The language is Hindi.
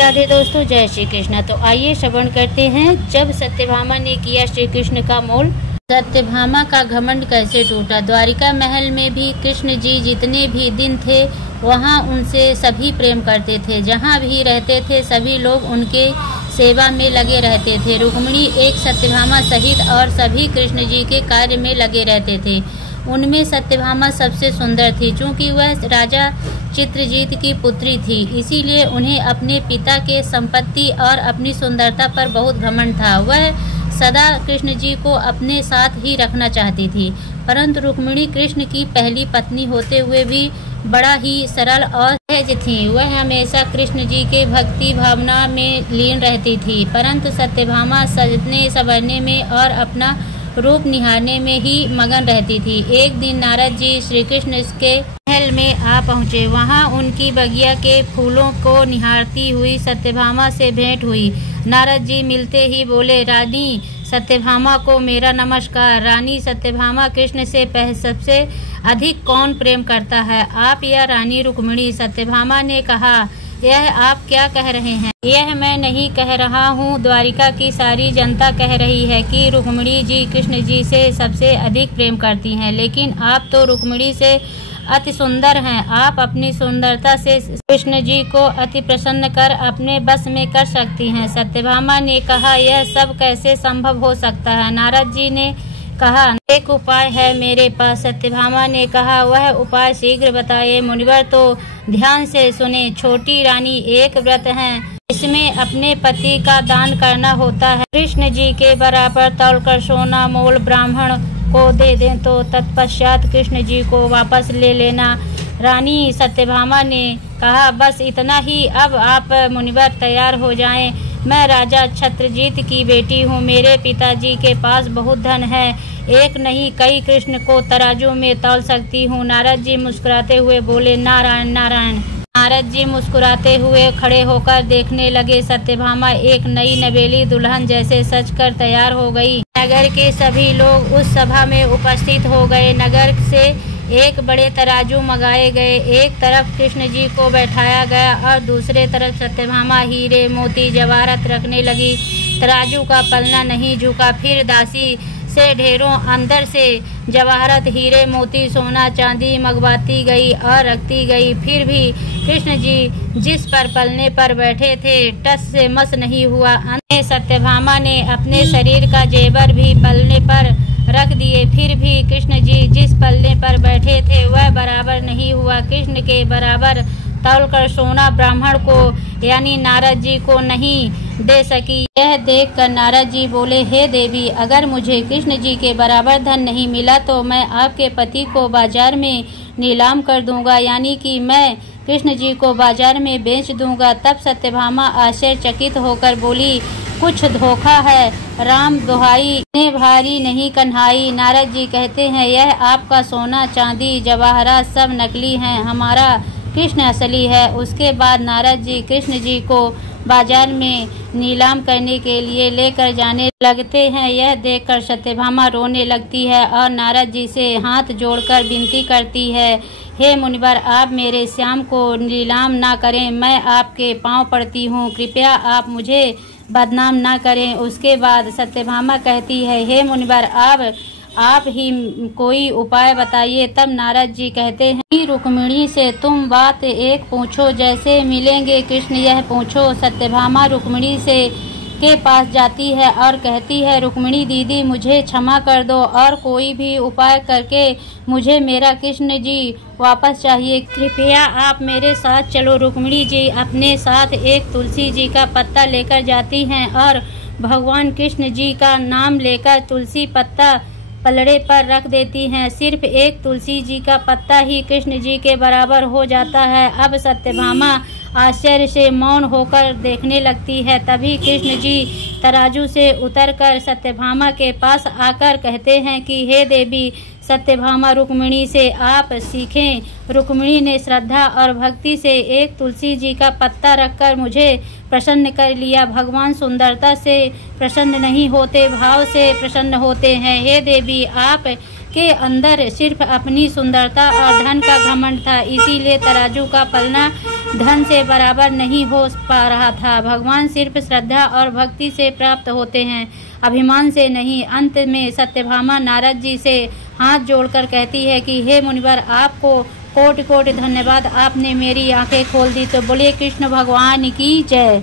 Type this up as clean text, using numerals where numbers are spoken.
राधे दोस्तों, जय श्री कृष्ण। तो आइए श्रवण करते हैं। जब सत्यभामा ने किया श्री कृष्ण का मोल, सत्यभामा का घमंड कैसे टूटा। द्वारिका महल में भी कृष्ण जी जितने भी दिन थे वहाँ उनसे सभी प्रेम करते थे। जहाँ भी रहते थे सभी लोग उनके सेवा में लगे रहते थे। रुक्मिणी एक सत्यभामा सहित और सभी कृष्ण जी के कार्य में लगे रहते थे। उनमें सत्यभामा सबसे सुंदर थी। चूँकि वह राजा चित्रजीत की पुत्री थी, इसीलिए उन्हें अपने पिता के संपत्ति और अपनी सुंदरता पर बहुत घमंड था। वह सदा कृष्ण जी को अपने साथ ही रखना चाहती थी। परंतु रुक्मिणी कृष्ण की पहली पत्नी होते हुए भी बड़ा ही सरल और सहज थी। वह हमेशा कृष्ण जी के भक्ति भावना में लीन रहती थी। परंतु सत्यभामा सजने संवरने में और अपना रूप निहारने में ही मगन रहती थी। एक दिन नारद जी श्री कृष्ण के महल में आ पहुँचे। वहाँ उनकी बगिया के फूलों को निहारती हुई सत्यभामा से भेंट हुई। नारद जी मिलते ही बोले, रानी सत्यभामा को मेरा नमस्कार। रानी सत्यभामा, कृष्ण से सबसे अधिक कौन प्रेम करता है, आप या रानी रुक्मिणी? सत्यभामा ने कहा, यह आप क्या कह रहे हैं? यह मैं नहीं कह रहा हूँ, द्वारिका की सारी जनता कह रही है कि रुक्मिणी जी कृष्ण जी से सबसे अधिक प्रेम करती हैं। लेकिन आप तो रुक्मिणी से अति सुंदर हैं। आप अपनी सुंदरता से कृष्ण जी को अति प्रसन्न कर अपने बस में कर सकती हैं। सत्यभामा ने कहा, यह सब कैसे संभव हो सकता है? नारद जी ने कहा, एक उपाय है मेरे पास। सत्यभामा ने कहा, वह उपाय शीघ्र बताइए। मुनिवर तो ध्यान से सुने। छोटी रानी एक व्रत है, इसमें अपने पति का दान करना होता है। कृष्ण जी के बराबर तौलकर सोना मोल ब्राह्मण को दे दें तो तत्पश्चात कृष्ण जी को वापस ले लेना। रानी सत्यभामा ने कहा, बस इतना ही। अब आप मुनिवर तैयार हो जाएं। मैं राजा छत्रजीत की बेटी हूँ। मेरे पिताजी के पास बहुत धन है। एक नहीं कई कृष्ण को तराजू में तौल सकती हूँ। नारद जी मुस्कुराते हुए बोले, नारायण नारायण। नारद जी मुस्कुराते हुए खड़े होकर देखने लगे। सत्यभामा एक नई नवेली दुल्हन जैसे सजकर तैयार हो गई। नगर के सभी लोग उस सभा में उपस्थित हो गए। नगर से एक बड़े तराजू मंगाए गए। एक तरफ कृष्ण जी को बैठाया गया और दूसरे तरफ सत्यभामा हीरे मोती जवाहरात रखने लगी। तराजू का पलना नहीं झुका। फिर दासी से ढेरों अंदर से जवाहरात हीरे मोती सोना चांदी मंगवाती गई और रखती गई। फिर भी कृष्ण जी जिस पर पलने पर बैठे थे टस से मस नहीं हुआ। अंत में सत्यभामा ने अपने शरीर का जेवर भी पलने पर रख दिए। फिर भी कृष्ण जी जिस पलने पर बैठे थे वह बराबर नहीं हुआ। कृष्ण के बराबर तौलकर सोना ब्राह्मण को यानी नारद जी को नहीं दे सकी। यह देखकर नारद जी बोले, हे देवी, अगर मुझे कृष्ण जी के बराबर धन नहीं मिला तो मैं आपके पति को बाजार में नीलाम कर दूंगा, यानी कि मैं कृष्ण जी को बाजार में बेच दूंगा। तब सत्यभामा आश्चर्यचकित होकर बोली, कुछ धोखा है। राम दुहाई, इतने भारी नहीं कन्हाई। नारद जी कहते हैं, यह आपका सोना चांदी जवाहरात सब नकली हैं, हमारा कृष्ण असली है। उसके बाद नारद जी कृष्ण जी को बाजार में नीलाम करने के लिए लेकर जाने लगते हैं। यह देखकर सत्यभामा रोने लगती है और नारद जी से हाथ जोड़कर विनती करती है, हे मुनिवर, आप मेरे श्याम को नीलाम ना करें। मैं आपके पांव पड़ती हूँ, कृपया आप मुझे बदनाम ना करें। उसके बाद सत्यभामा कहती है, हे मुनिवर, आप ही कोई उपाय बताइए। तब नारद जी कहते हैं, रुक्मिणी से तुम बात एक पूछो, जैसे मिलेंगे कृष्ण यह पूछो। सत्यभामा रुक्मिणी से के पास जाती है और कहती है, रुक्मिणी दीदी, मुझे क्षमा कर दो और कोई भी उपाय करके मुझे मेरा कृष्ण जी वापस चाहिए। कृपया आप मेरे साथ चलो। रुक्मिणी जी अपने साथ एक तुलसी जी का पत्ता लेकर जाती हैं और भगवान कृष्ण जी का नाम लेकर तुलसी पत्ता पलड़े पर रख देती हैं। सिर्फ एक तुलसी जी का पत्ता ही कृष्ण जी के बराबर हो जाता है। अब सत्यभामा आश्चर्य से मौन होकर देखने लगती है। तभी कृष्ण जी तराजू से उतरकर सत्यभामा के पास आकर कहते हैं कि हे देवी सत्यभामा, रुक्मिणी से आप सीखें। रुक्मिणी ने श्रद्धा और भक्ति से एक तुलसी जी का पत्ता रखकर मुझे प्रसन्न कर लिया। भगवान सुंदरता से प्रसन्न नहीं होते, भाव से प्रसन्न होते हैं। हे देवी, आप के अंदर सिर्फ अपनी सुंदरता और धन का घमंड था, इसीलिए तराजू का पलना धन से बराबर नहीं हो पा रहा था। भगवान सिर्फ श्रद्धा और भक्ति से प्राप्त होते हैं, अभिमान से नहीं। अंत में सत्यभामा नारद जी से हाथ जोड़कर कहती है कि हे मुनिवर, आपको कोटि कोटि धन्यवाद, आपने मेरी आंखें खोल दी। तो बोलिए कृष्ण भगवान की जय।